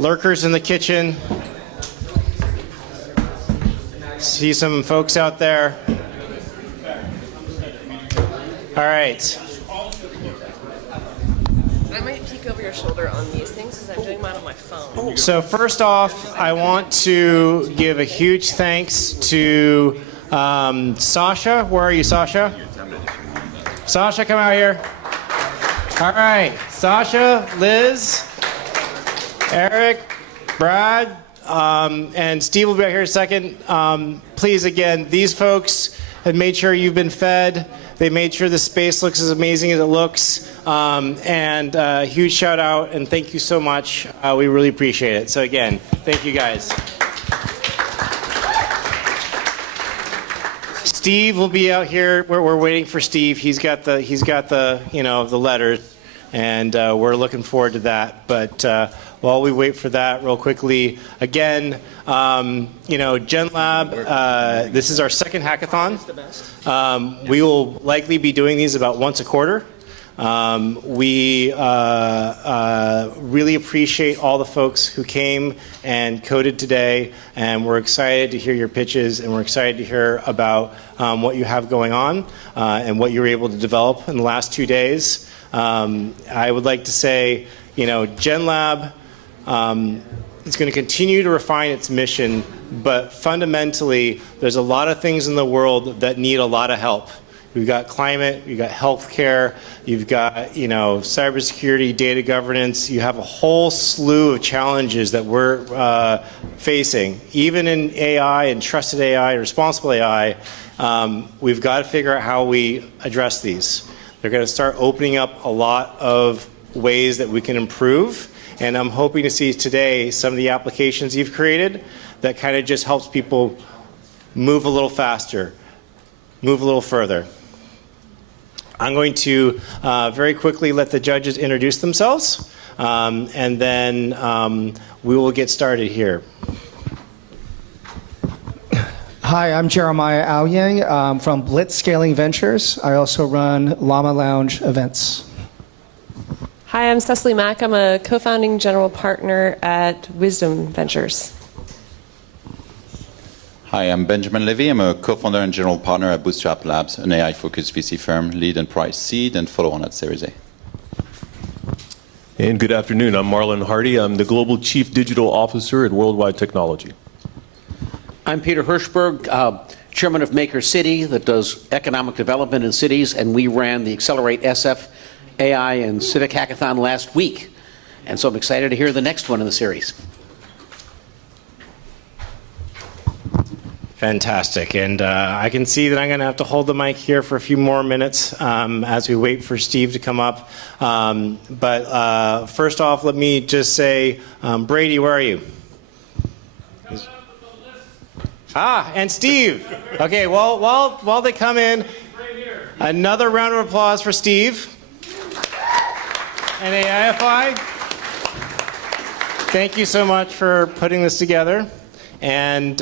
lurkers in the kitchen. See some folks out there. All right. I might peek over your shoulder on these things because I'm doing mine on my phone. So first off, I want to give a huge thanks to Sasha. Where are you, Sasha? Sasha, come out here. All right. Sasha, Liz, Eric, Brad, and Steve will be out here in a second. Please, again, these folks have made sure you've been fed. They made sure the space looks as amazing as it looks. And a huge shout out and thank you so much. We really appreciate it. So again, thank you guys. Steve will be out here. We're waiting for Steve. He's got the the letters, and we're looking forward to that. But while we wait for that, real quickly, again, GenLab. This is our second hackathon. We will likely be doing these about once a quarter. We really appreciate all the folks who came and coded today, and we're excited to hear your pitches, and we're excited to hear about what you have going on and what you were able to develop in the last 2 days. I would like to say, GenLab is going to continue to refine its mission, but fundamentally, there's a lot of things in the world that need a lot of help. We've got climate, you've got healthcare, you've got cybersecurity, data governance. You have a whole slew of challenges that we're facing. Even in AI and trusted AI, responsible AI, we've got to figure out how we address these. They're going to start opening up a lot of ways that we can improve. And I'm hoping to see today some of the applications you've created that kind of just helps people move a little faster, move a little further. I'm going to very quickly let the judges introduce themselves, and then we will get started here. Hi, I'm Jeremiah Aoyang from Blitzscaling Ventures. I also run Llama Lounge events. Hi, I'm Cecily Mack. I'm a co-founding general partner at Wisdom Ventures. Hi, I'm Benjamin Levy. I'm a co-founder and general partner at Bootstrap Labs, an AI-focused VC firm, lead and price seed and follow on at Series A. And good afternoon. I'm Marlon Hardy. I'm the Global Chief Digital Officer at Worldwide Technology. I'm Peter Hirschberg, Chairman of Maker City, that does economic development in cities, and we ran the Accelerate SF AI and Civic Hackathon last week. And so I'm excited to hear the next one in the series. Fantastic. And I can see that I'm going to have to hold the mic here for a few more minutes as we wait for Steve to come up. But first off, let me just say, Brady, where are you? And Steve. Okay, well, while they come in, another round of applause for Steve and AIFI. Thank you so much for putting this together. And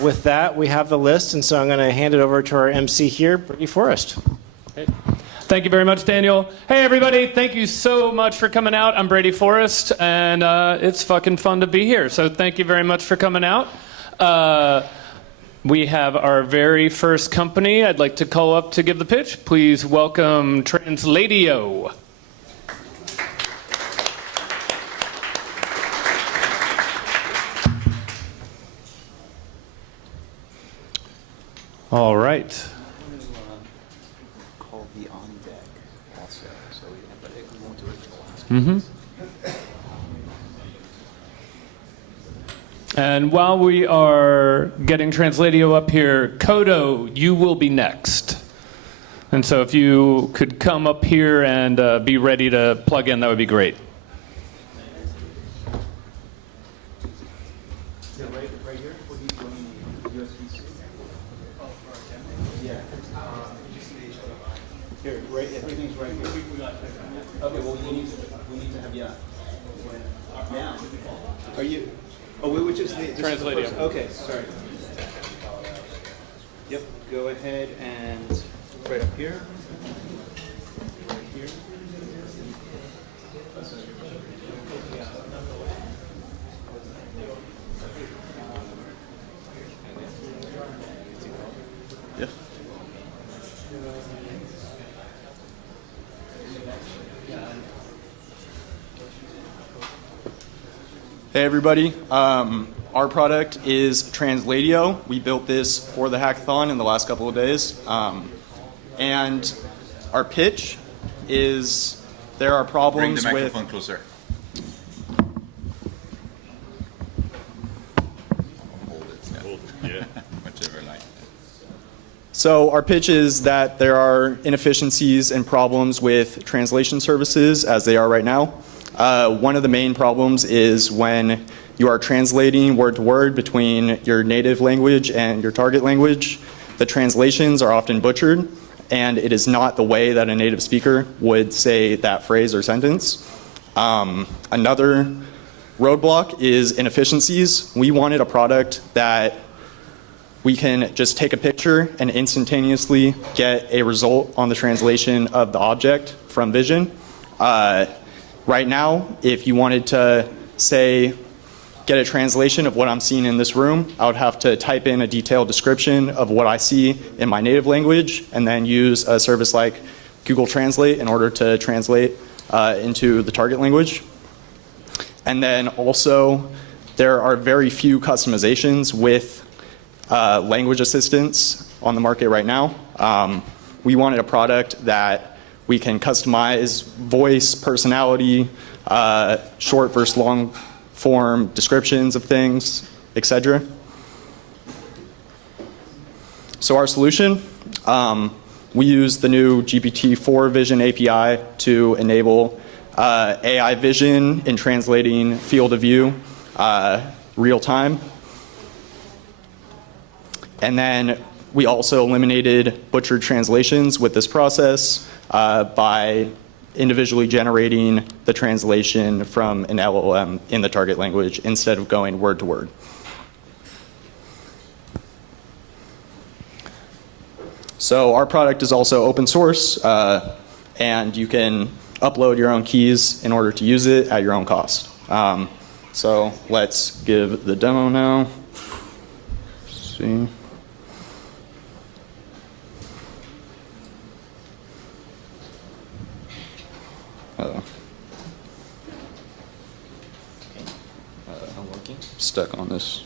with that, we have the list, and so I'm going to hand it over to our MC here, Brady Forrest. Thank you very much, Daniel. Hey, everybody. Thank you so much for coming out. I'm Brady Forrest, and it's fucking fun to be here. So thank you very much for coming out. We have our very first company I'd like to call up to give the pitch. Please welcome Translatio. All right. Call the on deck also, so we won't do it for the last one. And while we are getting Translatio up here, Kodo, you will be next. And so if you could come up here and be ready to plug in, that would be great. Everything's right here. Okay, well, we need to have, yeah. Now. Are you, we were just, Translatio. Okay, sorry. Yep, go ahead and right up here. Right here. Hey everybody, our product is Translatio. We built this for the hackathon in the last couple of days. And our pitch is there are problems Bring the with... microphone closer. Hold it, yeah. Whichever line. So our pitch is that there are inefficiencies and problems with translation services as they are right now. One of the main problems is when you are translating word to word between your native language and your target language, the translations are often butchered, and it is not the way that a native speaker would say that phrase or sentence. Another roadblock is inefficiencies. We wanted a product that we can just take a picture and instantaneously get a result on the translation of the object from Vision. Right now, if you wanted to, say, get a translation of what I'm seeing in this room, I would have to type in a detailed description of what I see in my native language and then use a service like Google Translate in order to translate into the target language. And then also, there are very few customizations with language assistants on the market right now. We wanted a product that we can customize voice, personality, short versus long form descriptions of things, etc. So our solution, we use the new GPT-4 Vision API to enable AI vision in translating field of view real time. And then we also eliminated butchered translations with this process by individually generating the translation from an LLM in the target language instead of going word to word. So our product is also open source, and you can upload your own keys in order to use it at your own cost. So let's give the demo now. Let's see. I'm stuck on this.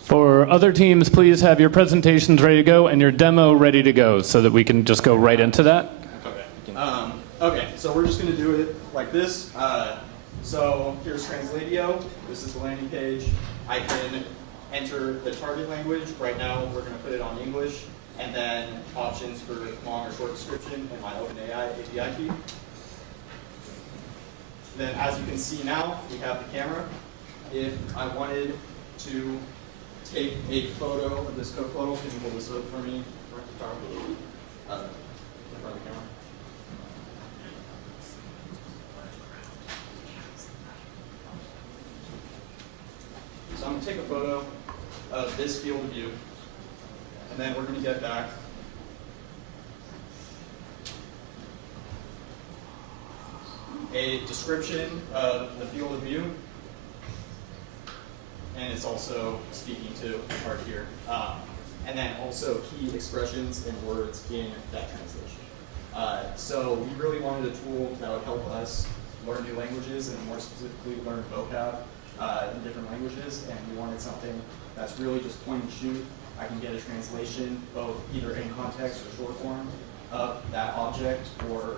For other teams, please have your presentations ready to go and your demo ready to go so that we can just go right into that. Okay, so we're just going to do it like this. So here's Translatio. This is the landing page. I can enter the target language. Right now, we're going to put it on English, and then options for long or short description in my OpenAI API key. Then, as you can see now, we have the camera. If I wanted to take a photo of this code photo, can you hold this up for me? In front of the camera. So I'm going to take a photo of this field of view, and then we're going to get back a description of the field of view, and it's also speaking to the part here, and then also key expressions and words in that translation. So we really wanted a tool that would help us learn new languages and more specifically learn vocab in different languages, and we wanted something that's really just point and shoot. I can get a translation both either in context or short form of that object or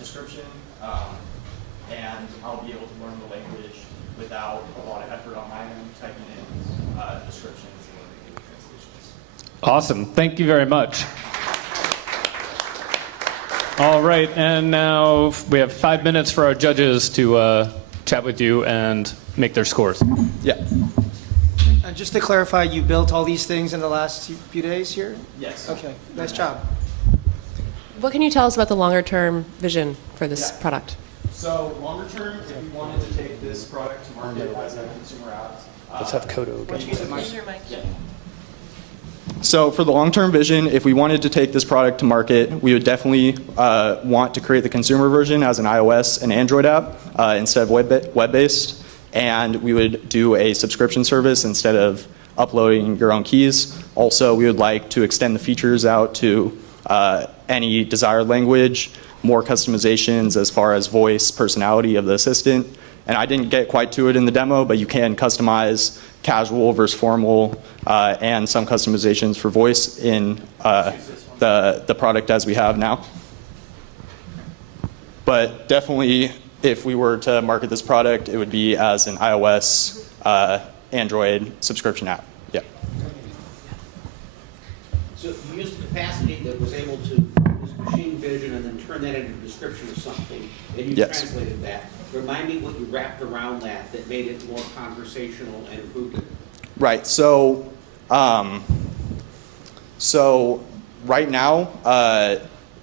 description, and I'll be able to learn the language without a lot of effort on my end typing in descriptions and translations. Awesome. Thank you very much. All right, and now we have 5 minutes for our judges to chat with you and make their scores. Yeah. Just to clarify, you built all these things in the last few days here? Yes. Okay, nice job. What can you tell us about the longer term vision for this product? So longer term, if we wanted to take this product to market as a consumer app, Let's have Kodo again. Use your mic. So for the long-term vision, if we wanted to take this product to market, we would definitely want to create the consumer version as an iOS and Android app instead of web-based. and we would do a subscription service instead of uploading your own keys. Also, we would like to extend the features out to any desired language, more customizations as far as voice, personality of the assistant. And I didn't get quite to it in the demo, but you can customize casual versus formal and some customizations for voice in the product as we have now. But definitely, if we were to market this product, it would be as an iOS, Android subscription app. Yeah. So you used a capacity that was able to use machine vision and then turn that into a description of something, and you Yes. translated that. Remind me what you wrapped around that made it more conversational and improved it. Right. So, right now,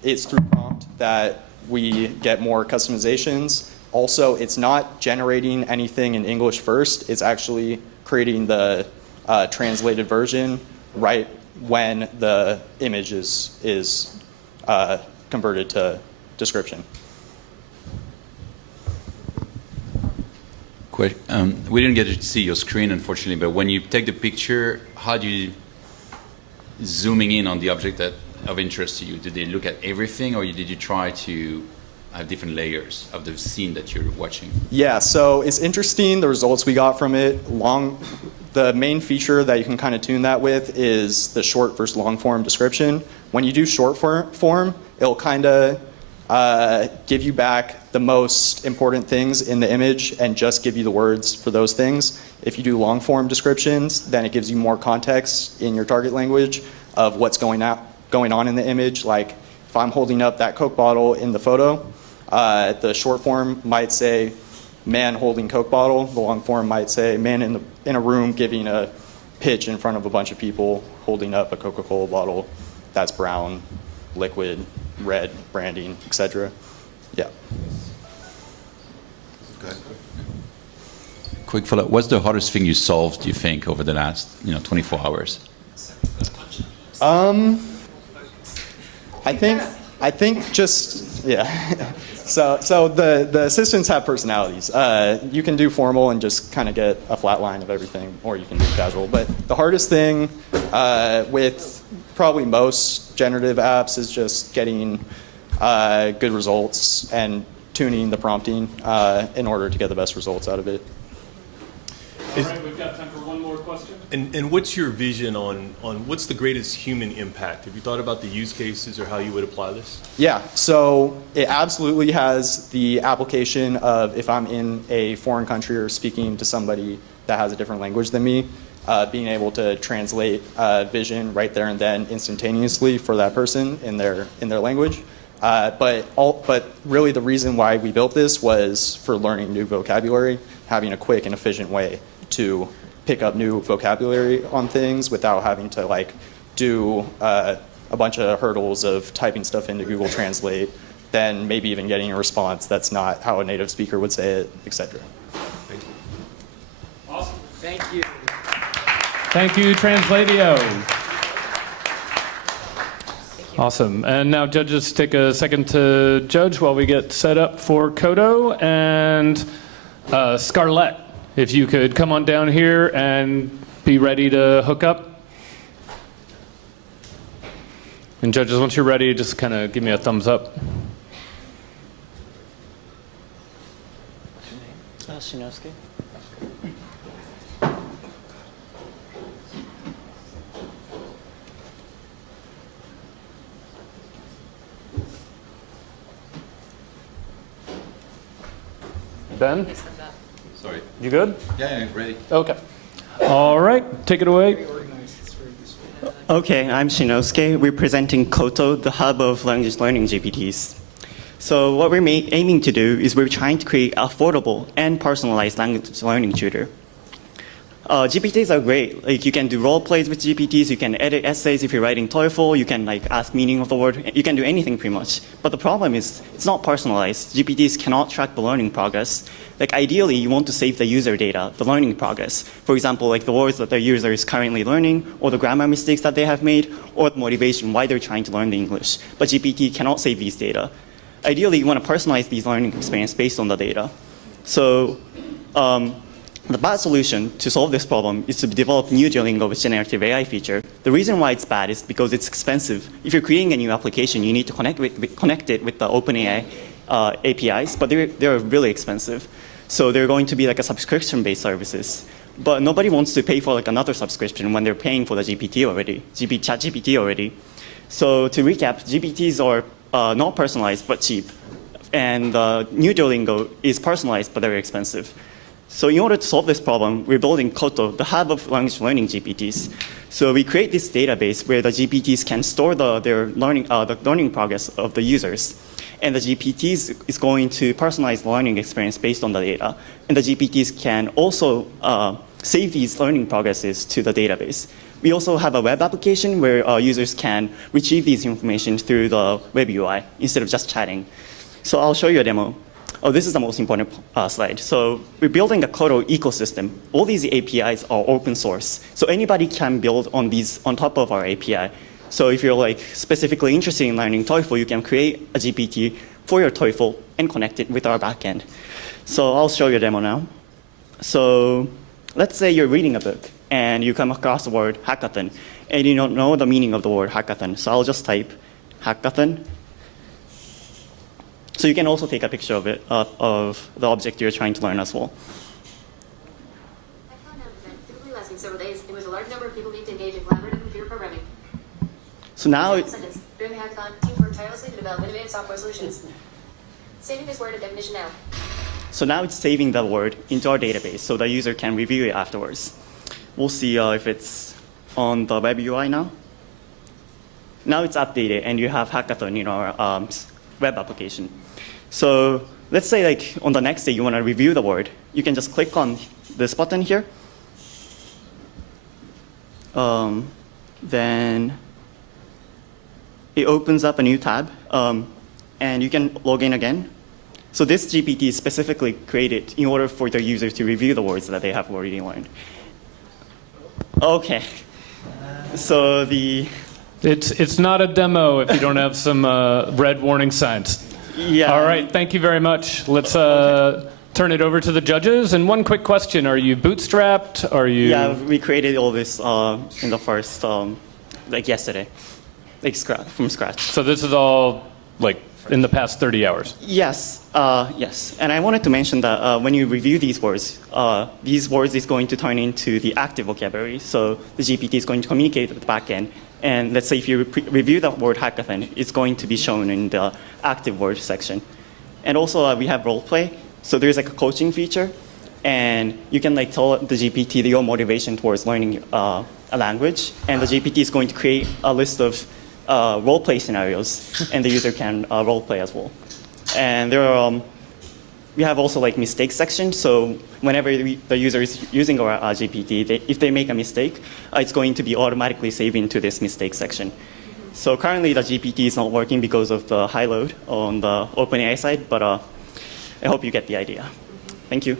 it's through prompt that we get more customizations. Also, it's not generating anything in English first. It's actually creating the translated version right when the image is converted to description. Quick, we didn't get to see your screen, unfortunately, but when you take the picture, how do you zooming in on the object that of interest to you? Did they look at everything, or did you try to have different layers of the scene that you're watching? Yeah, so it's interesting, the results we got from it. The main feature that you can kind of tune that with is the short versus long form description. When you do short form, it'll kind of give you back the most important things in the image and just give you the words for those things. If you do long form descriptions, then it gives you more context in your target language of what's going on in the image. Like if I'm holding up that Coke bottle in the photo, the short form might say man holding Coke bottle. The long form might say man in a room giving a pitch in front of a bunch of people holding up a Coca-Cola bottle that's brown, liquid, red, branding, etc. Yeah. Quick follow-up. What's the hardest thing you solved, do you think, over the last 24 hours? I think just, yeah. So the assistants have personalities. You can do formal and just kind of get a flat line of everything, or you can do casual. But the hardest thing with probably most generative apps is just getting good results and tuning the prompting in order to get the best results out of it. All right, we've got time for one more question. And what's your vision on what's the greatest human impact? Have you thought about the use cases or how you would apply this? Yeah, so it absolutely has the application of if I'm in a foreign country or speaking to somebody that has a different language than me, being able to translate vision right there and then instantaneously for that person in their language. But really the reason why we built this was for learning new vocabulary, having a quick and efficient way to pick up new vocabulary on things without having to do a bunch of hurdles of typing stuff into Google Translate, then maybe even getting a response that's not how a native speaker would say it, etc. Thank you. Awesome. Thank you. Thank you, Translatio. Awesome. And now judges take a second to judge while we get set up for Kodo. And Scarlett, if you could come on down here and be ready to hook up. And judges, once you're ready, just kind of give me a thumbs up. Shinosuke. Ben? Sorry. You good? Yeah, ready. Okay. All right, take it away. Okay, I'm Shinosuke, representing Koto, the hub of language learning GPTs. So what we're aiming to do is we're trying to create affordable and personalized language learning tutor. GPTs are great. Like you can do role plays with GPTs, you can edit essays if you're writing TOEFL, you can ask meaning of the word, you can do anything pretty much. But the problem is it's not personalized. GPTs cannot track the learning progress. Ideally, you want to save the user data, the learning progress. For example, the words that the user is currently learning, or the grammar mistakes that they have made, or the motivation why they're trying to learn the English. But GPT cannot save these data. Ideally, you want to personalize these learning experience based on the data. So The bad solution to solve this problem is to develop new Duolingo with generative AI feature. The reason why it's bad is because it's expensive. If you're creating a new application, you need to connect it with the OpenAI APIs, but they're really expensive. So they're going to be like a subscription-based services. But nobody wants to pay for like another subscription when they're paying for the ChatGPT already. So to recap, GPTs are not personalized but cheap. And new Duolingo is personalized but very expensive. So in order to solve this problem, we're building Koto, the hub of language learning GPTs. So we create this database where the GPTs can store the learning progress of the users. And the GPTs is going to personalize the learning experience based on the data. And the GPTs can also save these learning progresses to the database. We also have a web application where users can retrieve these information through the web UI instead of just chatting. So I'll show you a demo. Oh, this is the most important slide. So we're building a Koto ecosystem. All these APIs are open source. So anybody can build on these on top of our API. So if you're like specifically interested in learning TOEFL, you can create a GPT for your TOEFL and connect it with our backend. So I'll show you a demo now. So let's say you're reading a book and you come across the word hackathon and you don't know the meaning of the word hackathon. So I'll just type hackathon. So you can also take a picture of it, of the object you're trying to learn as well. I found out that typically lasting several days, in which a large number of people need to engage in collaborative computer programming. So now, during the hackathon, teams work tirelessly to develop innovative software solutions. Saving this word and definition now. So now it's saving the word into our database so the user can review it afterwards. We'll see if it's on the web UI now. Now it's updated and you have hackathon in our web application. So let's say like on the next day you want to review the word. You can just click on this button here. Then it opens up a new tab and you can log in again. So this GPT is specifically created in order for the user to review the words that they have already learned. Okay. So It's not a demo if you don't have some red warning signs. Yeah. All right, thank you very much. Let's turn it over to the judges. And one quick question, are you bootstrapped? Are you... Yeah, we created all this in the first, like yesterday, like from scratch. So this is all like in the past 30 hours? Yes, yes. And I wanted to mention that when you review these words is going to turn into the active vocabulary. So the GPT is going to communicate with the backend. And let's say if you review the word hackathon, it's going to be shown in the active word section. And also we have role play. So there's like a coaching feature. And you can like tell the GPT your motivation towards learning a language. And the GPT is going to create a list of role play scenarios. And the user can role play as well. And there are, we have also like mistake section. So whenever the user is using our GPT, if they make a mistake, it's going to be automatically saved into this mistake section. So currently the GPT is not working because of the high load on the OpenAI side, but I hope you get the idea. Thank you.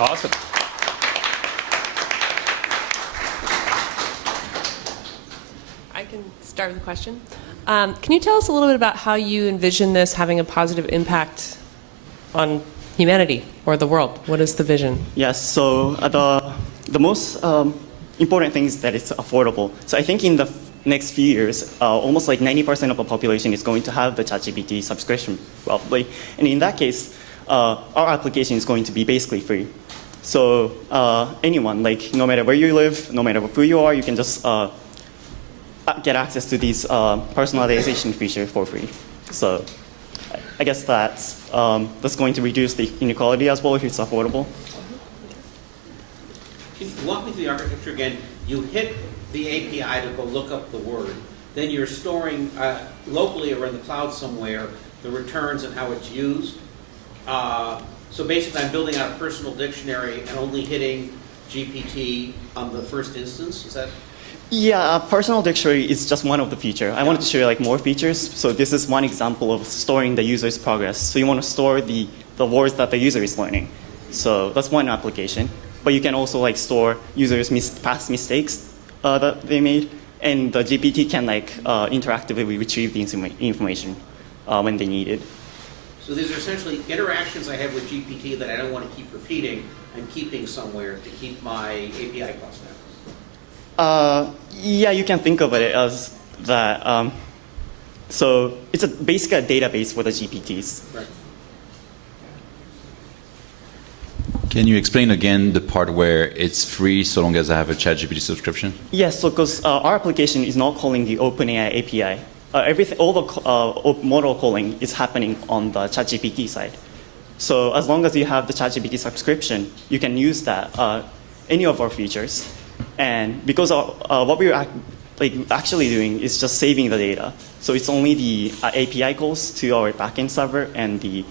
Awesome. I can start with a question. Can you tell us a little bit about how you envision this having a positive impact on humanity or the world? What is the vision? Yes, so the most important thing is that it's affordable. So I think in the next few years, almost like 90% of the population is going to have the ChatGPT subscription probably. And in that case, our application is going to be basically free. So anyone, like no matter where you live, no matter who you are, you can just get access to these personalization features for free. So I guess that's going to reduce the inequality as well if it's affordable. Can you walk me through the architecture again? You hit the API to go look up the word. Then you're storing locally or in the cloud somewhere the returns and how it's used. So basically I'm building out a personal dictionary and only hitting GPT on the first instance. Is that? Yeah, a personal dictionary is just one of the features. I wanted to show you like more features. So this is one example of storing the user's progress. So you want to store the words that the user is learning. So that's one application. But you can also like store users' past mistakes that they made, and the GPT can like interactively retrieve the information when they need it. So these are essentially interactions I have with GPT that I don't want to keep repeating. and keeping somewhere to keep my API costs down? Yeah, you can think of it as that. So it's basically a database for the GPTs. Right. Can you explain again the part where it's free so long as I have a ChatGPT subscription? Yes, so because our application is not calling the OpenAI API. All the model calling is happening on the ChatGPT side. So as long as you have the ChatGPT subscription, you can use that, any of our features. And because what we're actually doing is just saving the data. So it's only the API calls to our backend server and to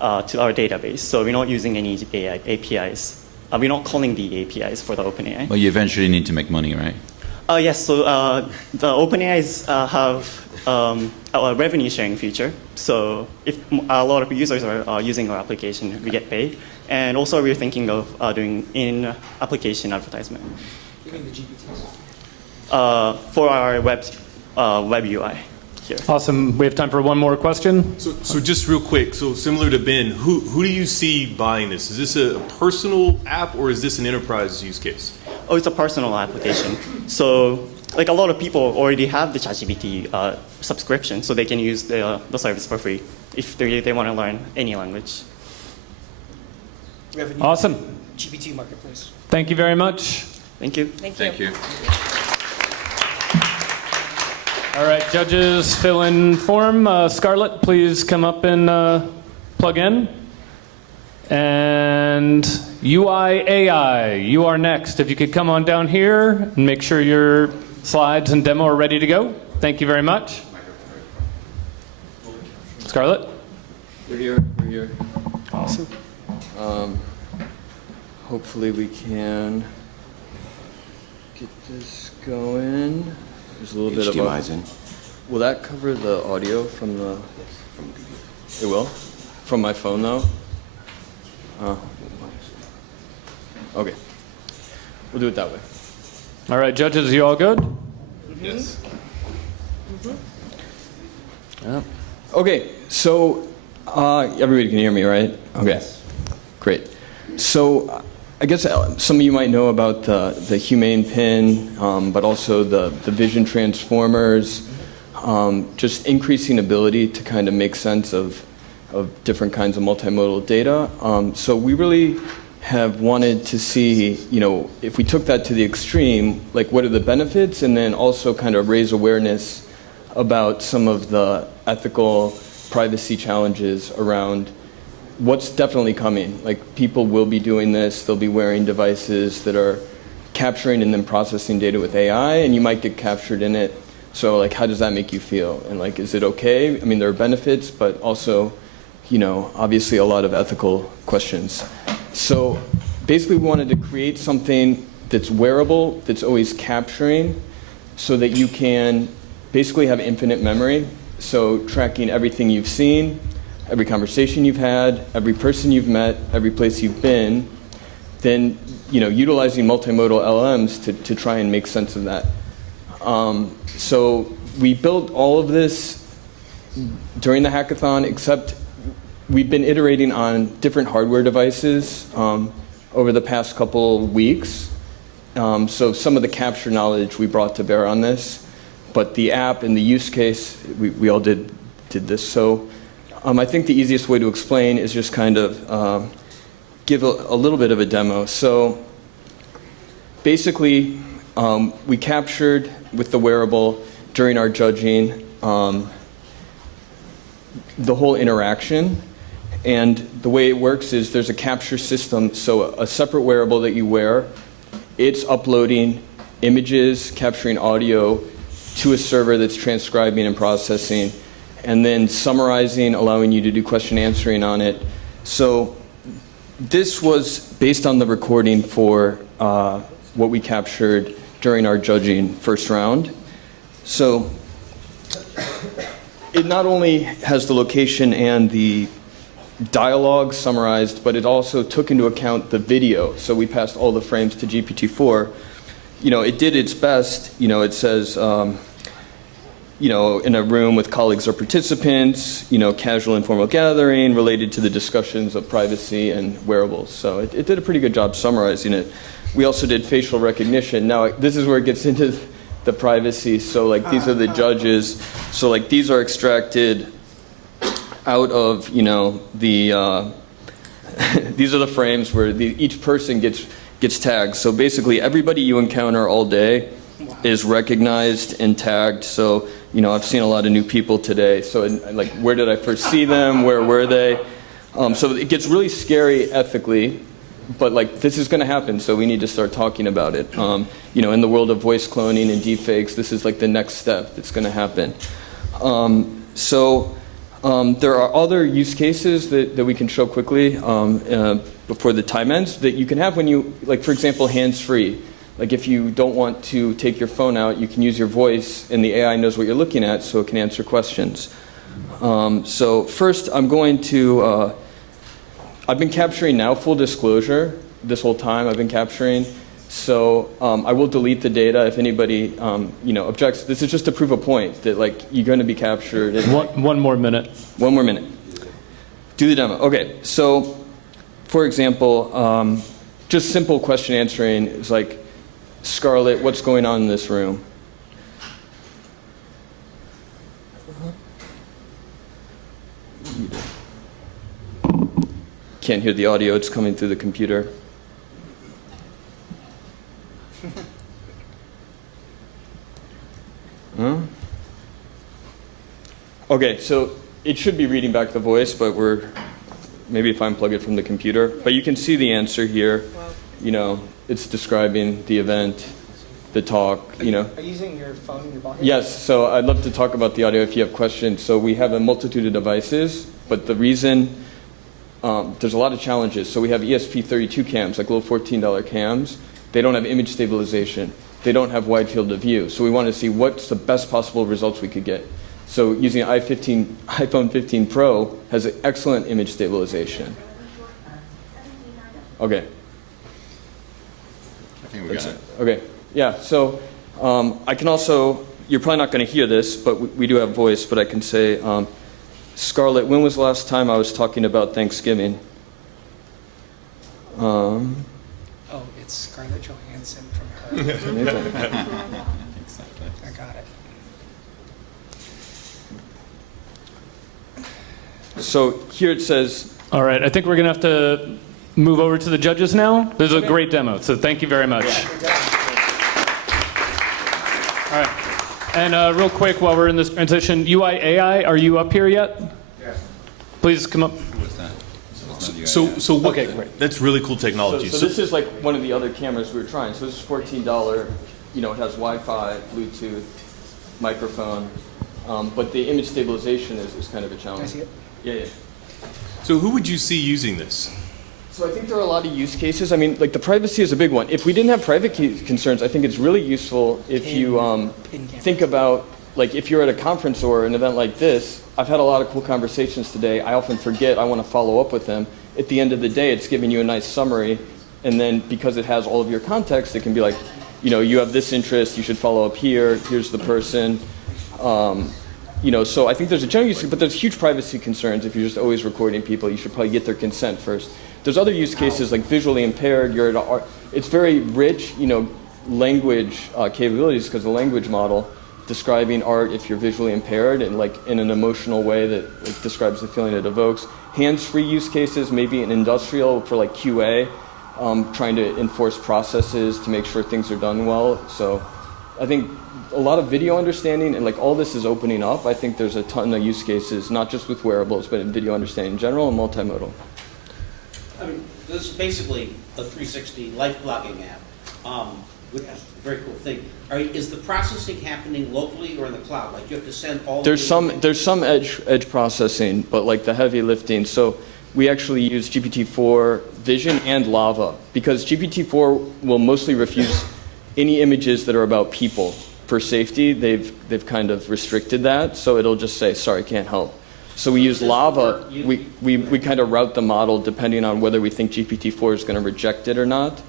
our database. So we're not using any APIs. We're not calling the APIs for the OpenAI. Well, you eventually need to make money, right? Yes, so the OpenAIs have a revenue sharing feature. So if a lot of users are using our application, we get paid. And also we're thinking of doing in-application advertisement. You mean the GPTs? For our web UI here. Awesome. We have time for one more question. So just real quick, so similar to Ben, who do you see buying this? Is this a personal app or is this an enterprise use case? Oh, it's a personal application. So like a lot of people already have the ChatGPT subscription, so they can use the service for free if they want to learn any language. Revenue. Awesome. GPT marketplace. Thank you very much. Thank you. Thank you. All right, judges, fill in form. Scarlett, please come up and plug in. And UI AI, you are next. If you could come on down here and make sure your slides and demo are ready to go. Thank you very much. Scarlett? We're here. Awesome. Hopefully we can get this going. There's a little bit of HDMI's in. Will that cover the audio from the? It will? From my phone though? Okay. We'll do it that way. All right, judges, you all good? Yes. Yeah. Okay, so everybody can hear me, right? Okay, great. So I guess some of you might know about the humane pin, but also the vision transformers, just increasing ability to kind of make sense of different kinds of multimodal data. So we really have wanted to see, if we took that to the extreme, like what are the benefits, and then also kind of raise awareness about some of the ethical privacy challenges around what's definitely coming. Like people will be doing this, they'll be wearing devices that are capturing and then processing data with AI, and you might get captured in it. So like, how does that make you feel? And like, is it okay? I mean, there are benefits, but also, obviously a lot of ethical questions. So basically we wanted to create something that's wearable, that's always capturing, so that you can basically have infinite memory. So tracking everything you've seen, every conversation you've had, every person you've met, every place you've been, then utilizing multimodal LLMs to try and make sense of that. So we built all of this during the hackathon, except we've been iterating on different hardware devices over the past couple weeks. So some of the capture knowledge we brought to bear on this, but the app and the use case, we all did this. So I think the easiest way to explain is just kind of give a little bit of a demo. So basically, we captured with the wearable during our judging the whole interaction. And the way it works is there's a capture system, so a separate wearable that you wear, it's uploading images, capturing audio to a server that's transcribing and processing, and then summarizing, allowing you to do question answering on it. So this was based on the recording for what we captured during our judging first round. So it not only has the location and the dialogue summarized, but it also took into account the video. So we passed all the frames to GPT-4. It did its best. It says, in a room with colleagues or participants, casual informal gathering related to the discussions of privacy and wearables. So it did a pretty good job summarizing it. We also did facial recognition. Now, this is where it gets into the privacy. So like these are the judges. So like these are extracted out of, the, these are the frames where each person gets tagged. So basically everybody you encounter all day is recognized and tagged. So, I've seen a lot of new people today. So like, where did I first see them? Where were they? So it gets really scary ethically, but like this is going to happen. So we need to start talking about it. In the world of voice cloning and deepfakes, this is like the next step that's going to happen. There are other use cases that we can show quickly before the time ends that you can have when you, like for example, hands-free. Like if you don't want to take your phone out, you can use your voice and the AI knows what you're looking at so it can answer questions. So first I'm going to, I've been capturing now, full disclosure, this whole time I've been capturing. So I will delete the data if anybody objects. This is just to prove a point that like you're going to be captured. One more minute. One more minute. Do the demo. Okay. So, for example, just simple question answering is like, Scarlett, what's going on in this room? Can't hear the audio. It's coming through the computer. Huh? Okay, so it should be reading back the voice, but maybe if I unplug it from the computer. But you can see the answer here. It's describing the event, the talk, Are you using your phone in your pocket? Yes, so I'd love to talk about the audio if you have questions. So we have a multitude of devices, but the reason, there's a lot of challenges. So we have ESP32 cams, like little $14 cams. They don't have image stabilization. They don't have wide field of view. So we want to see what's the best possible results we could get. So using iPhone 15 Pro has an excellent image stabilization. Okay. I think we got it. Okay, yeah, so I can also, you're probably not going to hear this, but we do have voice, but I can say, Scarlett, when was the last time I was talking about Thanksgiving? Oh, it's Scarlett Johansson from her. I got it. So here it says... All right, I think we're going to have to move over to the judges now. This is a great demo, so thank you very much. All right. And real quick, while we're in this transition, UI AI, are you up here yet? Yes. Please come up. What's that? So what, okay, great. That's really cool technology. So this is like one of the other cameras we were trying. So this is $14. It has Wi-Fi, Bluetooth, microphone, but the image stabilization is kind of a challenge. Can I see it? Yeah. So who would you see using this? So I think there are a lot of use cases. I mean, like the privacy is a big one. If we didn't have privacy concerns, I think it's really useful if you think about, like if you're at a conference or an event like this. I've had a lot of cool conversations today. I often forget I want to follow up with them. At the end of the day, it's giving you a nice summary. And then because it has all of your context, it can be like, you have this interest, you should follow up here, here's the person. So I think there's a general use, but there's huge privacy concerns if you're just always recording people. You should probably get their consent first. There's other use cases like visually impaired. You're at art. It's very rich, language capabilities because the language model describing art if you're visually impaired and like in an emotional way that like, describes the feeling it evokes. Hands-free use cases, maybe an industrial for like QA, trying to enforce processes to make sure things are done well. So I think a lot of video understanding and like all this is opening up. I think there's a ton of use cases, not just with wearables, but in video understanding in general and multimodal. I mean, this is basically a 360 life blogging app, which is a very cool thing. Is the processing happening locally or in the cloud? Like you have to send all. There's some edge processing, but like the heavy lifting. So we actually use GPT-4 Vision and Lava because GPT-4 will mostly refuse any images that are about people. For safety, they've kind of restricted that, so it'll just say, sorry, can't help. So we use Lava. We kind of route the model depending on whether we think GPT-4 is going to reject it or not.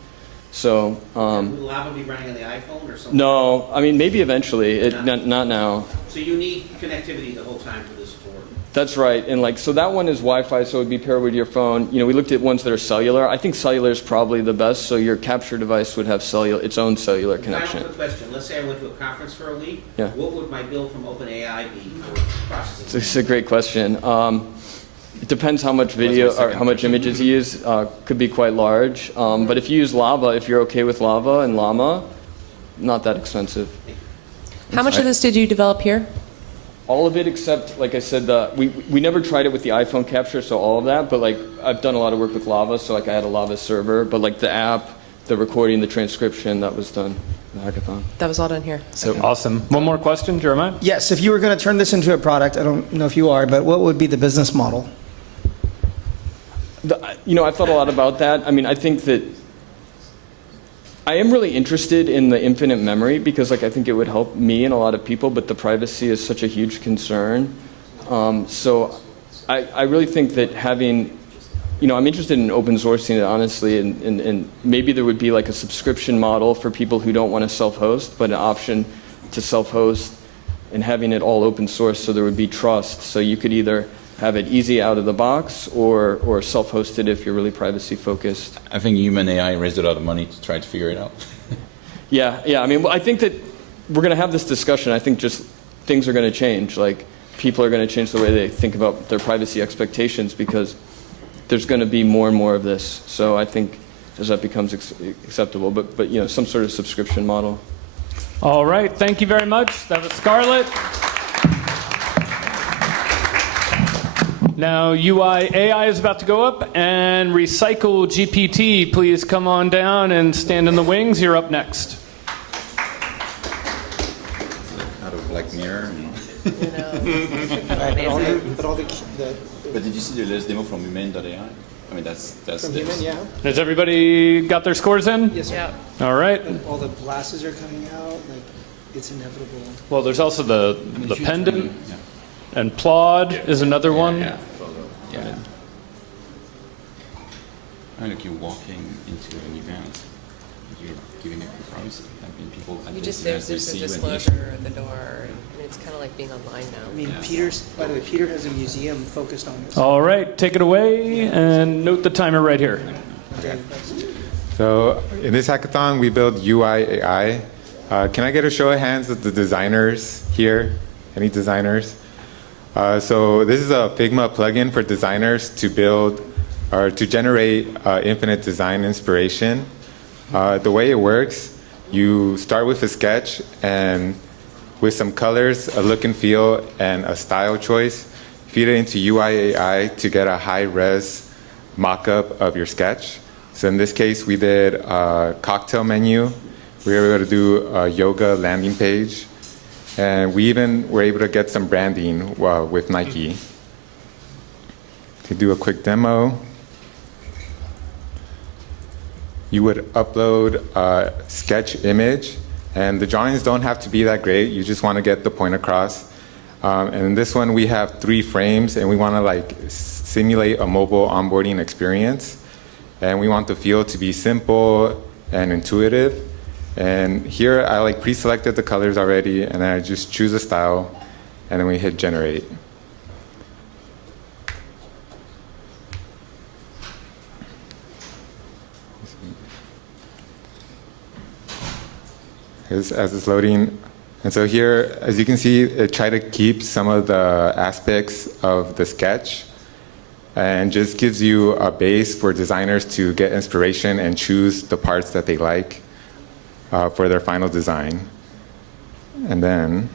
So, Will Lava be running on the iPhone or something? no, I mean, maybe eventually, not now. So you need connectivity the whole time for this to work. That's right, and like, so that one is Wi-Fi, so it would be paired with your phone. You know, we looked at ones that are cellular. I think cellular is probably the best, so your capture device would have its own cellular connection. Final quick question. Let's say I went to a conference for a week. Yeah. What would my bill from OpenAI be for processing? It's a great question. It depends how much video or how much images you use. Could be quite large. But if you use Lava, if you're okay with Lava and Llama, not that expensive. How much of this did you develop here? All of it except, like I said, we never tried it with the iPhone capture, so all of that. But like I've done a lot of work with Lava, so like I had a Lava server. But like the app, the recording, the transcription, that was done in the hackathon. That was all done here. So awesome. One more question, Jeremiah? Yes, if you were going to turn this into a product, I don't know if you are, but what would be the business model? You know, I've thought a lot about that. I mean, I think that I am really interested in the infinite memory because, like, I think it would help me and a lot of people, but the privacy is such a huge concern. So I really think that having, you know, I'm interested in open sourcing it, honestly, and maybe there would be like a subscription model for people who don't want to self-host, but an option to self-host and having it all open source so there would be trust. So you could either have it easy out of the box or self-hosted if you're really privacy focused. I think human AI raised a lot of money to try to figure it out. Yeah. I mean, I think that we're going to have this discussion. I think just things are going to change. Like, people are going to change the way they think about their privacy expectations because there's going to be more and more of this. So I think as that becomes acceptable, but you know, some sort of subscription model. All right. Thank you very much. That was Scarlett. Now, UI AI is about to go up, and Recycle GPT, please come on down and stand in the wings. You're up next. Out of Black Mirror. But did you see the latest demo from Human.ai? I mean, that's From Human, yeah. Has everybody got their scores in? Yes, sir. All right. And all the glasses are coming out. Like, it's inevitable. Well, there's also the pendant, and Plod is another one. Yeah. I mean, like you're walking into an event, you're giving it privacy. I mean, people at You this just, event, there's they a see you and disclosure at the door. I mean, it's kind of like being online now. I mean, by the way, Peter has a museum focused on this. All right, take it away and note the timer right here. So in this hackathon, we build UI AI. Can I get a show of hands of the designers here? Any designers? So this is a Figma plugin for designers to build or to generate infinite design inspiration. The way it works, you start with a sketch and with some colors, a look and feel, and a style choice, feed it into UI AI to get a high-res mock-up of your sketch. So in this case, we did a cocktail menu. We were able to do a yoga landing page. And we even were able to get some branding with Nike. To do a quick demo, you would upload a sketch image, and the drawings don't have to be that great. You just want to get the point across. And in this one, we have 3 frames, and we want to like simulate a mobile onboarding experience. And we want the feel to be simple and intuitive. And here I like pre-selected the colors already, and then I just choose a style, and then we hit generate. As it's loading, and so here, as you can see, it tried to keep some of the aspects of the sketch, and just gives you a base for designers to get inspiration and choose the parts that they like. For their final design. And then,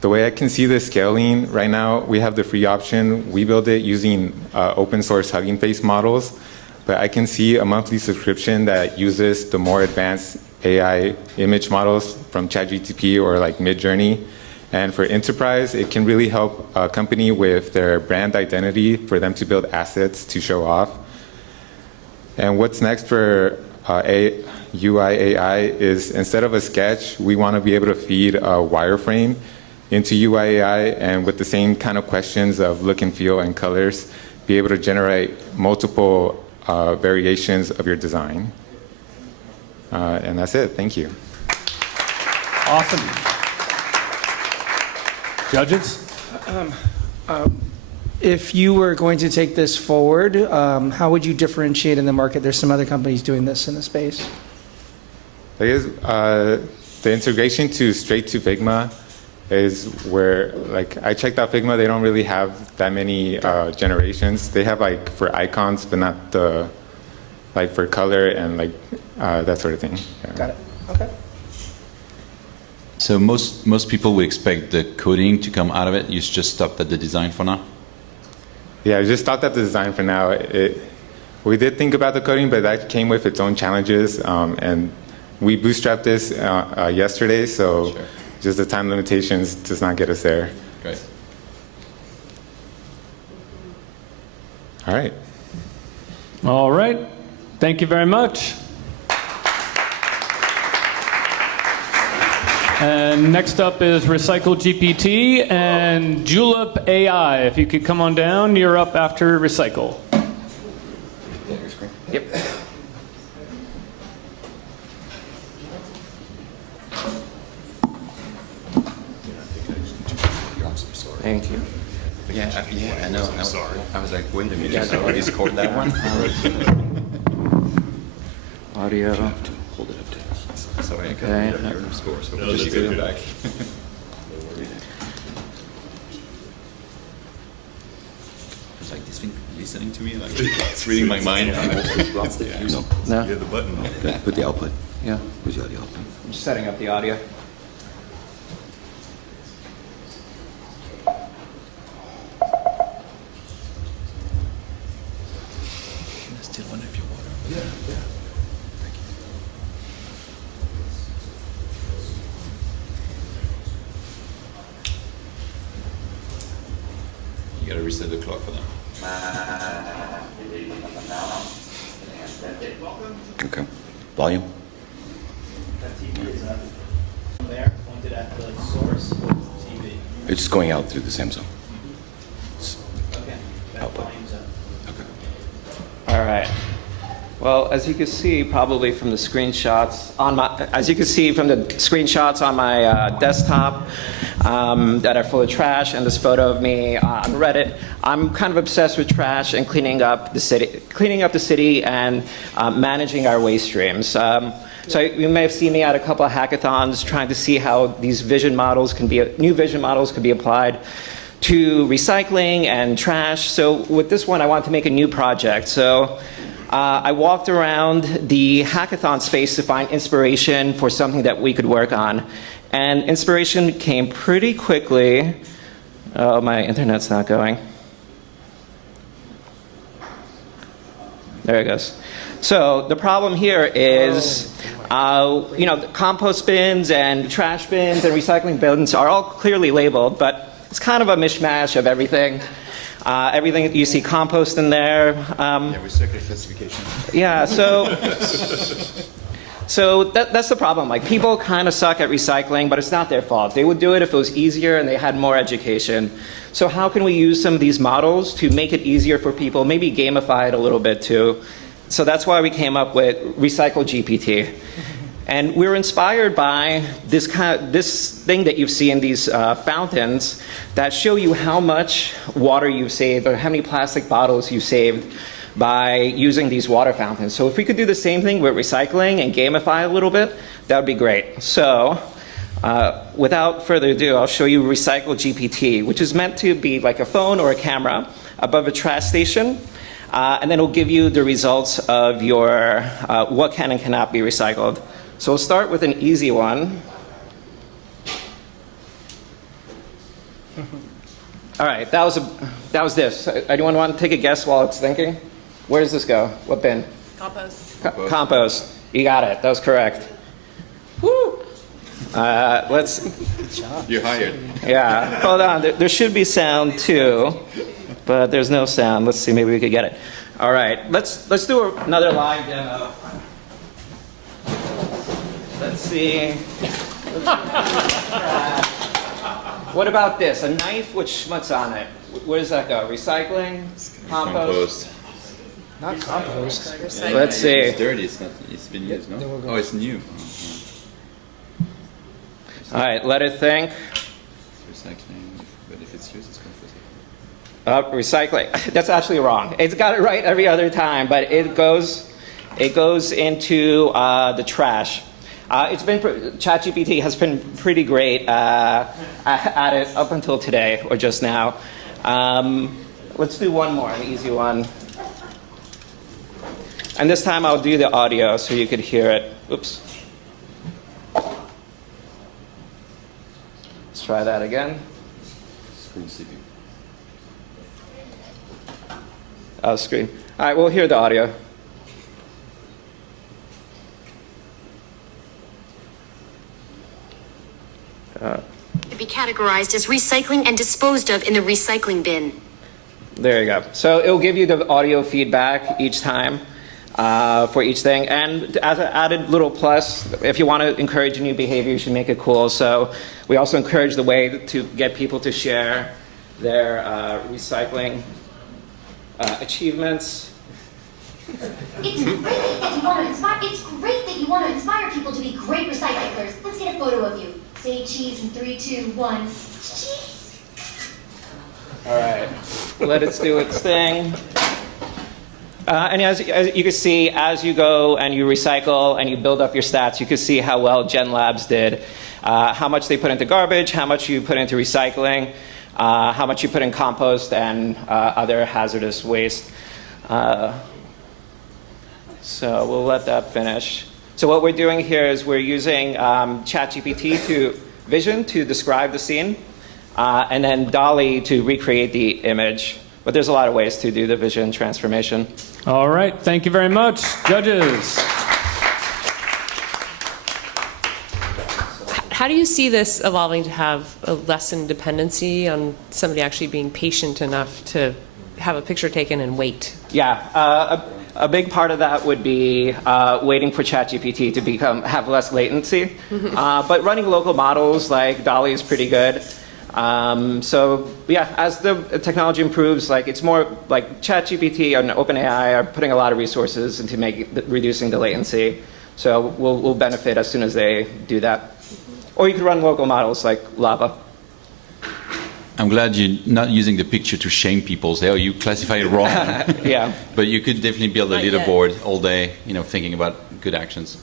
the way I can see this scaling right now, we have the free option. We build it using open source Hugging Face models, but I can see a monthly subscription that uses the more advanced AI image models from ChatGPT or like Midjourney. And for enterprise, it can really help a company with their brand identity for them to build assets to show off. And what's next for UI AI is instead of a sketch, we want to be able to feed a wireframe into UI AI, and with the same kind of questions of look and feel and colors, be able to generate multiple variations of your design. And that's it. Thank you. Awesome. Judges? If you were going to take this forward, how would you differentiate in the market? There's some other companies doing this in the space. I guess the integration straight to Figma is where, like, I checked out Figma. They don't really have that many generations. They have like for icons, but not the like for color and like that sort of thing. Yeah. Got it. Okay. So most people would expect the coding to come out of it. You just stopped at the design for now? Yeah, I just stopped at the design for now. We did think about the coding, but that came with its own challenges. And we bootstrapped this yesterday, so sure. Just the time limitations does not get us there. Great. All right. All right. Thank you very much. And next up is Recycle GPT and Julep AI. If you could come on down, you're up after Recycle. Yep. Thank you. Yeah, I know. I'm sorry. I was like, wait a minute. You already scored that one? Audio. Hold it up to. Sorry, I Okay. got your score, so No, just that's get it okay. back. It's like this thing listening to me, like it's reading my mind. No. You have the button. Okay. Put the output. Yeah. Where's the audio output? I'm just setting up the audio. Still one if you want. Yeah. Thank you. You gotta reset the clock for them. Okay. Volume? That TV is up there, pointed at the source of the TV. It's just going out through the Samsung. Okay. That Output. volume's up. Okay. All right. Well, as you can see, probably from the screenshots on my desktop that are full of trash, and this photo of me on Reddit, I'm kind of obsessed with trash and cleaning up the city, and managing our waste streams. So you may have seen me at a couple of hackathons trying to see how these new vision models can be applied to recycling and trash. So with this one, I wanted to make a new project. So I walked around the hackathon space to find inspiration for something that we could work on. And inspiration came pretty quickly. Oh, my internet's not going. There it goes. So the problem here is, the compost bins and trash bins and recycling bins are all clearly labeled, but it's kind of a mishmash of everything. Everything that you see compost in there. Recycle classification. Yeah, so that's the problem. Like, people kind of suck at recycling, but it's not their fault. They would do it if it was easier and they had more education. So how can we use some of these models to make it easier for people, maybe gamify it a little bit too? So that's why we came up with Recycle GPT. And we were inspired by this thing that you see in these fountains that show you how much water you've saved or how many plastic bottles you've saved by using these water fountains. So if we could do the same thing with recycling and gamify a little bit, that would be great. So without further ado, I'll show you Recycle GPT, which is meant to be like a phone or a camera above a trash station. And then it'll give you the results of your what can and cannot be recycled. So we'll start with an easy one. All right, that was this. Anyone want to take a guess while it's thinking? Where does this go? What bin? Compost. Compost. You got it. That was correct. Woo! Let's. You're hired. Yeah. Hold on. There should be sound too, but there's no sound. Let's see. Maybe we could get it. All right. Let's do another live demo. Let's see. What about this? A knife with schmutz on it. Where does that go? Recycling? Compost? Not compost. Let's see. It's dirty. It's not. It's been used, no? Oh, it's new. All right, let it think. It's recycling, but if it's used, it's composting. Recycling. That's actually wrong. It's got it right every other time, but it goes into the trash. ChatGPT has been pretty great at it up until today or just now. Let's do one more, an easy one. And this time I'll do the audio so you could hear it. Oops. Let's try that again. Screen sleeping. Oh, screen. All right, we'll hear the audio. To be categorized as recycling and disposed of in the recycling bin. There you go. So it'll give you the audio feedback each time for each thing. And as an added little plus, if you want to encourage a new behavior, you should make it cool. So we also encourage the way to get people to share their recycling achievements. It's great that you want to inspire. It's great that you want to inspire people to be great recyclers. Let's get a photo of you. Say cheese in 3, 2, 1. Cheese. All right, let it do its thing. And as you can see, as you go and you recycle and you build up your stats, you can see how well GenLabs did, how much they put into garbage, how much you put into recycling, how much you put in compost and other hazardous waste. So we'll let that finish. So what we're doing here is we're using ChatGPT Vision to describe the scene, and then DALL-E to recreate the image. But there's a lot of ways to do the vision transformation. All right, thank you very much. Judges. How do you see this evolving to have a lessened dependency on somebody actually being patient enough to have a picture taken and wait? Yeah, a big part of that would be waiting for ChatGPT to have less latency. But running local models like DALL-E is pretty good. So yeah, as the technology improves, like it's more like ChatGPT and OpenAI are putting a lot of resources into reducing the latency. So we'll benefit as soon as they do that. Or you could run local models like Lava. I'm glad you're not using the picture to shame people. Say, oh, you classify it wrong. Yeah. But you could definitely build a Not yet. leaderboard all day, thinking about good actions.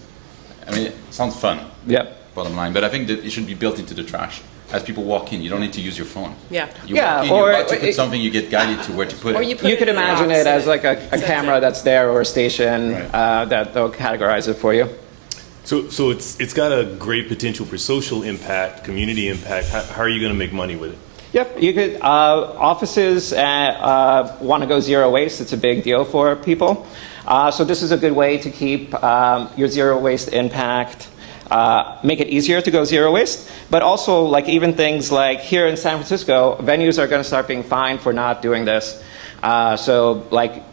I mean, it sounds fun. Yep. Bottom line, but I think that it should be built into the trash. As people walk in, you don't need to use your phone. Yeah. You walk in, you're about to put something, you get guided to where to put Or it. you put You could in the imagine box it as and like a sends camera it. that's there or a station Right. that they'll categorize it for you. So it's got a great potential for social impact, community impact. How are you going to make money with it? Yep, you could. Offices want to go zero waste. It's a big deal for people. So this is a good way to keep your zero waste impact, make it easier to go zero waste. But also, like even things like here in San Francisco, venues are going to start being fined for not doing this. So like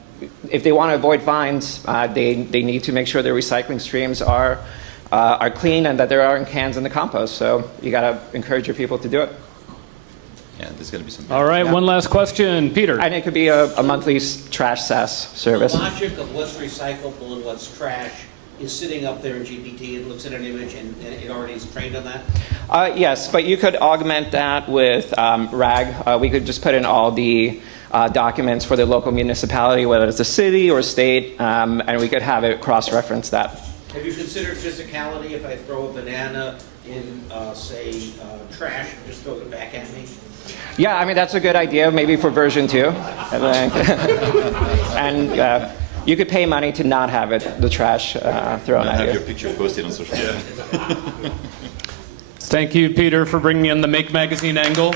if they want to avoid fines, they need to make sure their recycling streams are clean and that there aren't cans in the compost. So you got to encourage your people to do it. Yeah, there's got to be some. All right, one last question. Peter. And it could be a monthly trash SaaS service. The logic of what's recyclable and what's trash is sitting up there in GPT. It looks at an image and it already is trained on that? Yes, but you could augment that with RAG. We could just put in all the documents for the local municipality, whether it's a city or state, and we could have it cross-reference that. Have you considered physicality if I throw a banana in, say, trash and just throw it back at me? Yeah, I mean, that's a good idea, maybe for version 2. And you could pay money to not have the trash thrown at Have you. your picture posted on social media. Thank you, Peter, for bringing in the Make Magazine angle.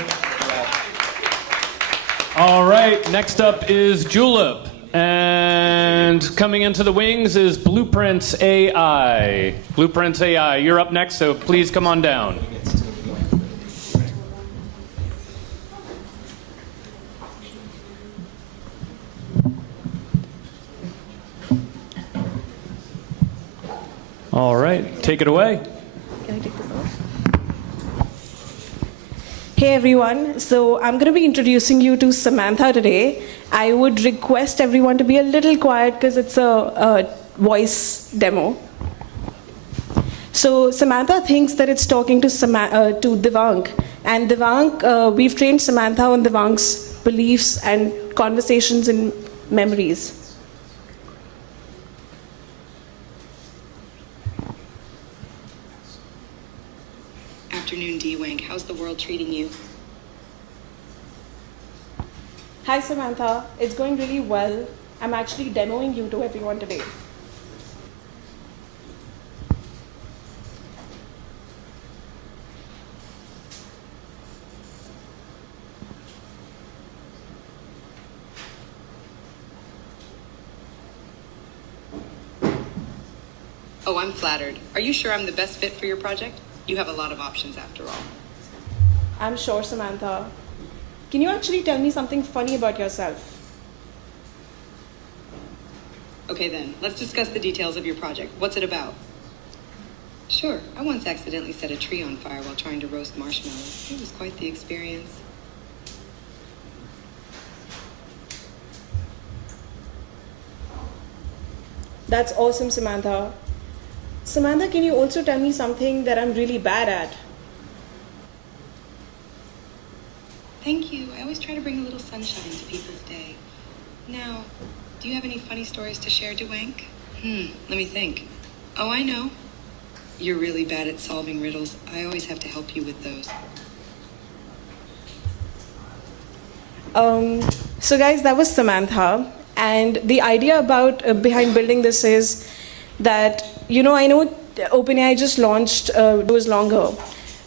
All right, next up is Julep. And coming into the wings is Blueprints AI. Blueprints AI, you're up next, so please come on down. All right, take it away. Can I take this off? Hey everyone, so I'm going to be introducing you to Samantha today. I would request everyone to be a little quiet because it's a voice demo. So Samantha thinks that it's talking to Devang, and Devang, we've trained Samantha on Devang's beliefs and conversations and memories. Afternoon, D-Wink. How's the world treating you? Hi Samantha, it's going really well. I'm actually demoing you to everyone today. Oh, I'm flattered. Are you sure I'm the best fit for your project? You have a lot of options after all. I'm sure, Samantha. Can you actually tell me something funny about yourself? Okay then, let's discuss the details of your project. What's it about? Sure, I once accidentally set a tree on fire while trying to roast marshmallows. It was quite the experience. That's awesome, Samantha. Samantha, can you also tell me something that I'm really bad at? Thank you. I always try to bring a little sunshine to people's day. Now, do you have any funny stories to share, Dwank? Let me think. Oh, I know. You're really bad at solving riddles. I always have to help you with those. So guys, that was Samantha. And the idea about behind building this is that, I know OpenAI just launched was longer.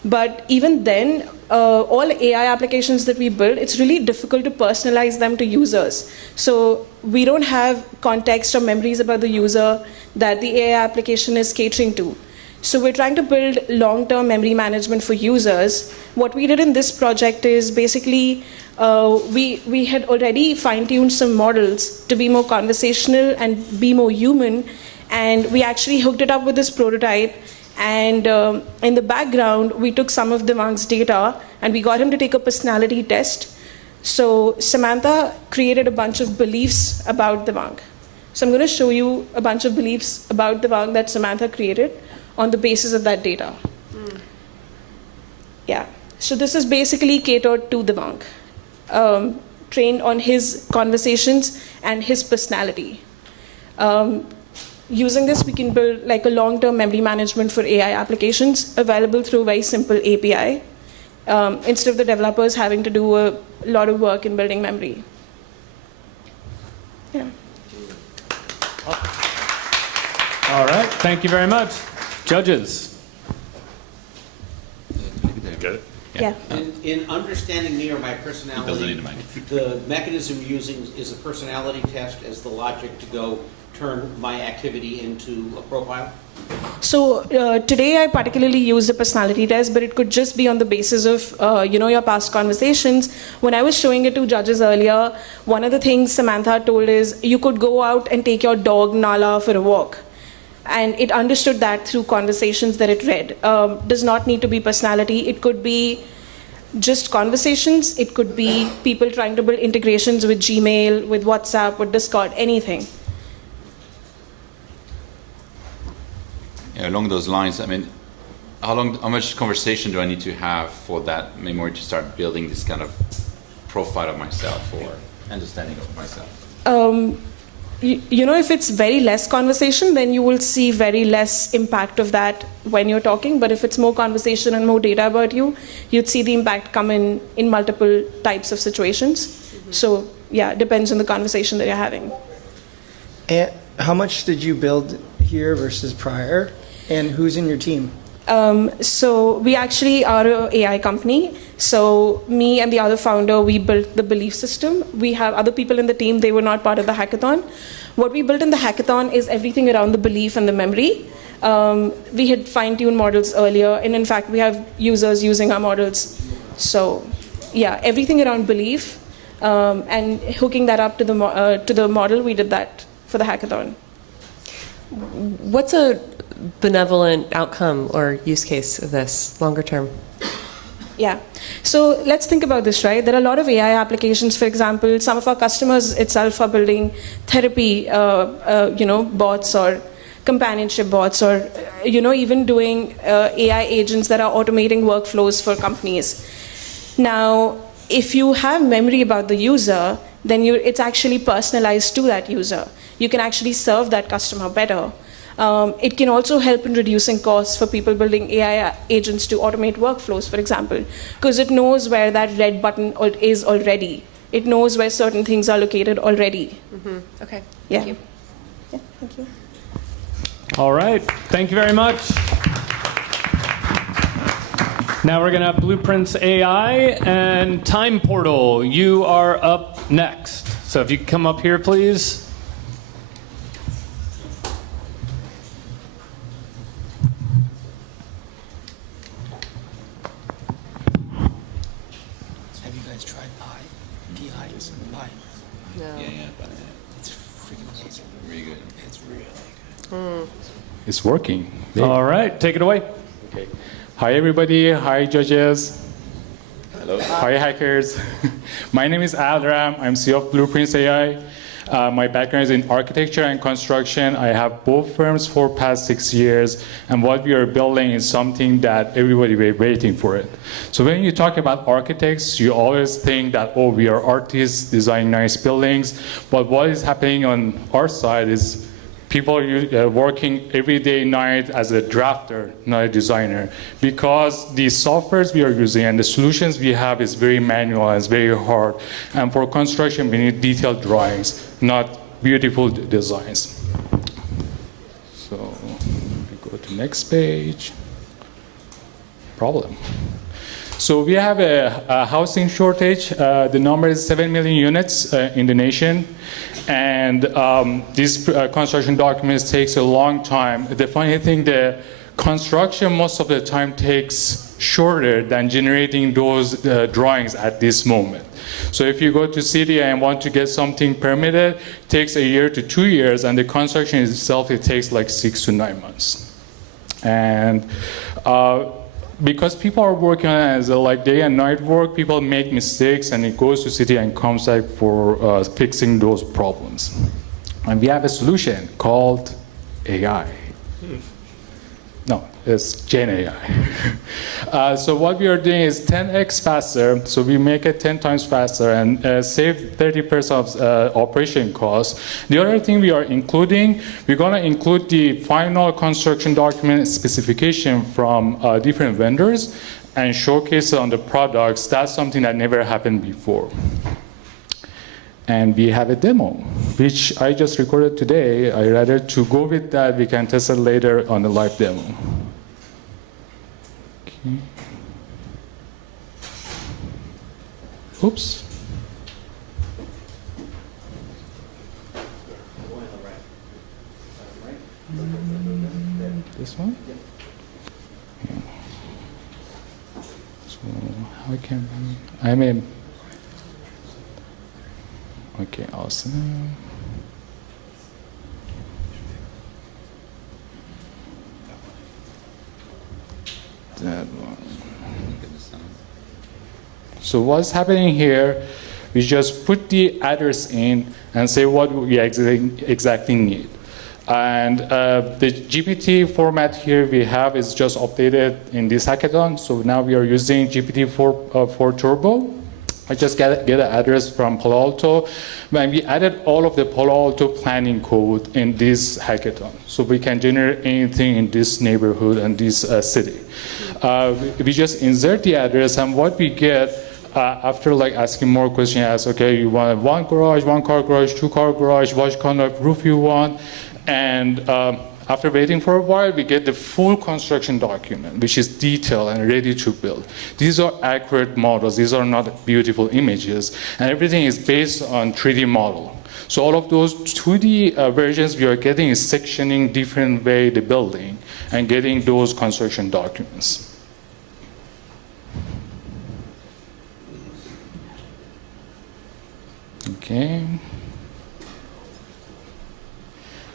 But even then, all AI applications that we build, it's really difficult to personalize them to users. So we don't have context or memories about the user that the AI application is catering to. So we're trying to build long-term memory management for users. What we did in this project is basically we had already fine-tuned some models to be more conversational and be more human. And we actually hooked it up with this prototype. And in the background, we took some of Devang's data and we got him to take a personality test. So Samantha created a bunch of beliefs about Devang. So I'm going to show you a bunch of beliefs about Devang that Samantha created on the basis of that data. Yeah. So this is basically catered to Devang, trained on his conversations and his personality. Using this, we can build like a long-term memory management for AI applications available through a very simple API, instead of the developers having to do a lot of work in building memory. Yeah. All right, thank you very much. Judges. Got it? Yeah. In understanding me or my personality, the mechanism you're using is a personality test as the logic to go turn my activity into a profile? So today I particularly used a personality test, but it could just be on the basis of your past conversations. When I was showing it to judges earlier, one of the things Samantha told is you could go out and take your dog Nala for a walk. And it understood that through conversations that it read. Does not need to be personality. It could be just conversations. It could be people trying to build integrations with Gmail, with WhatsApp, with Discord, anything. Yeah, along those lines, I mean, how much conversation do I need to have for that memory to start building this kind of profile of myself or understanding of myself? If it's very less conversation, then you will see very less impact of that when you're talking. But if it's more conversation and more data about you, you'd see the impact come in multiple types of situations. Mm-hmm. So yeah, it depends on the conversation that you're having. And how much did you build here versus prior? And who's in your team? So we actually are an AI company. So me and the other founder, we built the belief system. We have other people in the team, they were not part of the hackathon. What we built in the hackathon is everything around the belief and the memory. We had fine-tuned models earlier, and in fact, we have users using our models. So yeah, everything around belief and hooking that up to the model, we did that for the hackathon. What's a benevolent outcome or use case of this longer term? Yeah. So let's think about this, right? There are a lot of AI applications. For example, some of our customers itself are building therapy, bots or companionship bots, or even doing AI agents that are automating workflows for companies. Now, if you have memory about the user, then it's actually personalized to that user. You can actually serve that customer better. It can also help in reducing costs for people building AI agents to automate workflows, for example, because it knows where that red button is already. It knows where certain things are located already. Okay. Yeah. Thank you. Yeah, thank you. All right. Thank you very much. Now we're going to have Blueprints AI and Time Portal. You are up next. So if you could come up here, please. Have you guys tried Pi? Pi is Pi. No. It's freaking amazing. Really good. It's really good. It's working. All right, take it away. Okay. Hi, everybody. Hi, judges. Hello. Hi, hackers. My name is Adram. I'm CEO of Blueprints AI. My background is in architecture and construction. I have both firms for past 6 years, and what we are building is something that everybody was waiting for it. So when you talk about architects, you always think that, oh, we are artists, design nice buildings, but what is happening on our side is people are working every day, night as a drafter, not a designer, because the softwares we are using and the solutions we have is very manual and it's very hard. And for construction, we need detailed drawings, not beautiful designs. So we go to next page. Problem. So we have a housing shortage. The number is 7 million units in the nation. And these construction documents takes a long time. The funny thing, the construction most of the time takes shorter than generating those drawings at this moment. So if you go to city and want to get something permitted, it takes 1 year to 2 years, and the construction itself, it takes like 6 to 9 months. And because people are working as like day and night work, people make mistakes, and it goes to city and comes back for fixing those problems. And we have a solution called AI. No, it's GenAI. So what we are doing is 10x faster. So we make it 10 times faster and save 30% of operation costs. The other thing we are including, we're going to include the final construction document specification from different vendors and showcase it on the products. That's something that never happened before. And we have a demo, which I just recorded today. I rather to go with that. We can test it later on the live demo. Okay. Oops. This one? Yeah. So how can I'm in. Okay, awesome. That one. So what's happening here, we just put the address in and say what we exactly need. And the GPT format here we have is just updated in this hackathon. So now we are using GPT-4 Turbo. I just get an address from Palo Alto, and we added all of the Palo Alto planning code in this hackathon. So we can generate anything in this neighborhood and this city. We just insert the address, and what we get after like asking more questions, ask, okay, you want one garage, one car garage, two car garage, what kind of roof you want, and after waiting for a while, we get the full construction document, which is detailed and ready to build. These are accurate models. These are not beautiful images. And everything is based on 3D model. So all of those 2D versions we are getting is sectioning different way the building and getting those construction documents. Okay.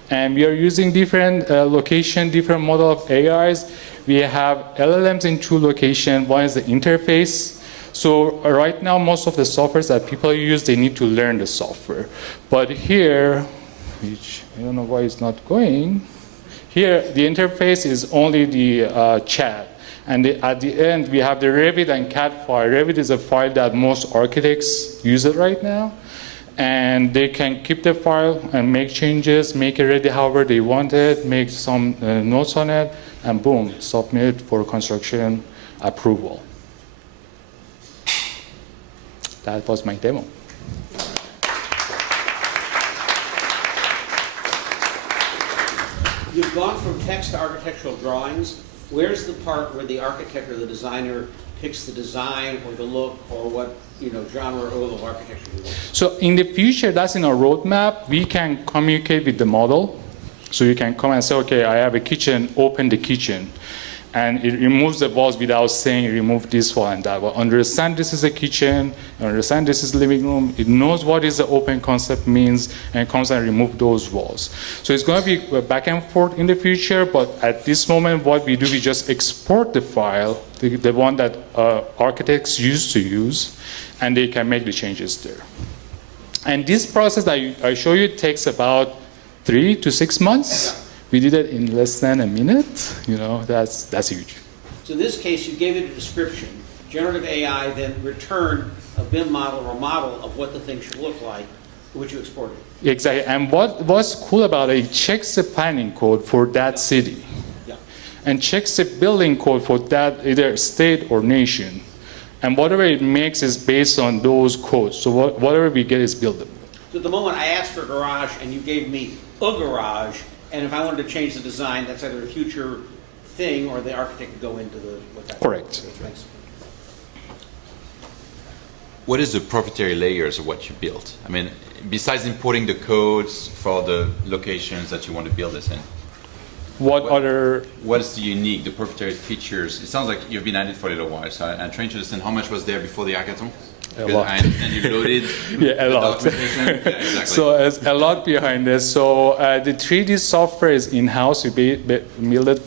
And we are using different location, different model of AIs. we have LLMs in two locations. One is the interface. So right now, most of the softwares that people use, they need to learn the software. But here, which I don't know why it's not going, here the interface is only the chat. And at the end, we have the Revit and CAD file. Revit is a file that most architects use it right now. And they can keep the file and make changes, make it ready however they want it, make some notes on it, and boom, submit for construction approval. That was my demo. You've gone from text to architectural drawings. Where's the part where the architect or the designer picks the design or the look or what genre of architecture you want? So in the future, that's in our roadmap. We can communicate with the model. So you can come and say, okay, I have a kitchen, open the kitchen. And it removes the walls without saying remove this wall and that wall. Understand this is a kitchen, understand this is living room. It knows what is the open concept means and comes and remove those walls. So it's going to be back and forth in the future, but at this moment what we do, we just export the file, the one that architects used to use, and they can make the changes there. And this process that I show you takes about 3 to 6 months. We did it in less than a minute. That's huge. So in this case, you gave it a description. Generative AI then returned a BIM model or model of what the thing should look like, which you exported. Exactly. And what's cool about it checks the planning code for that city. Yeah. And checks the building code for that either state or nation. And whatever it makes is based on those codes. So whatever we get is buildable. So at the moment I asked for a garage and you gave me a garage, and if I wanted to change the design, that's either a future thing or the architect could go into what that. Correct. Thanks. What is the proprietary layers of what you built? I mean, besides importing the codes for the locations that you want to build this in, what is the unique, the proprietary features? It sounds like you've been at it for a little while, so I'm trying to understand how much was there before the hackathon? A lot. I understand you loaded a lot. documentation. Yeah, exactly. So there's a lot behind this. So the 3D software is in-house. We build it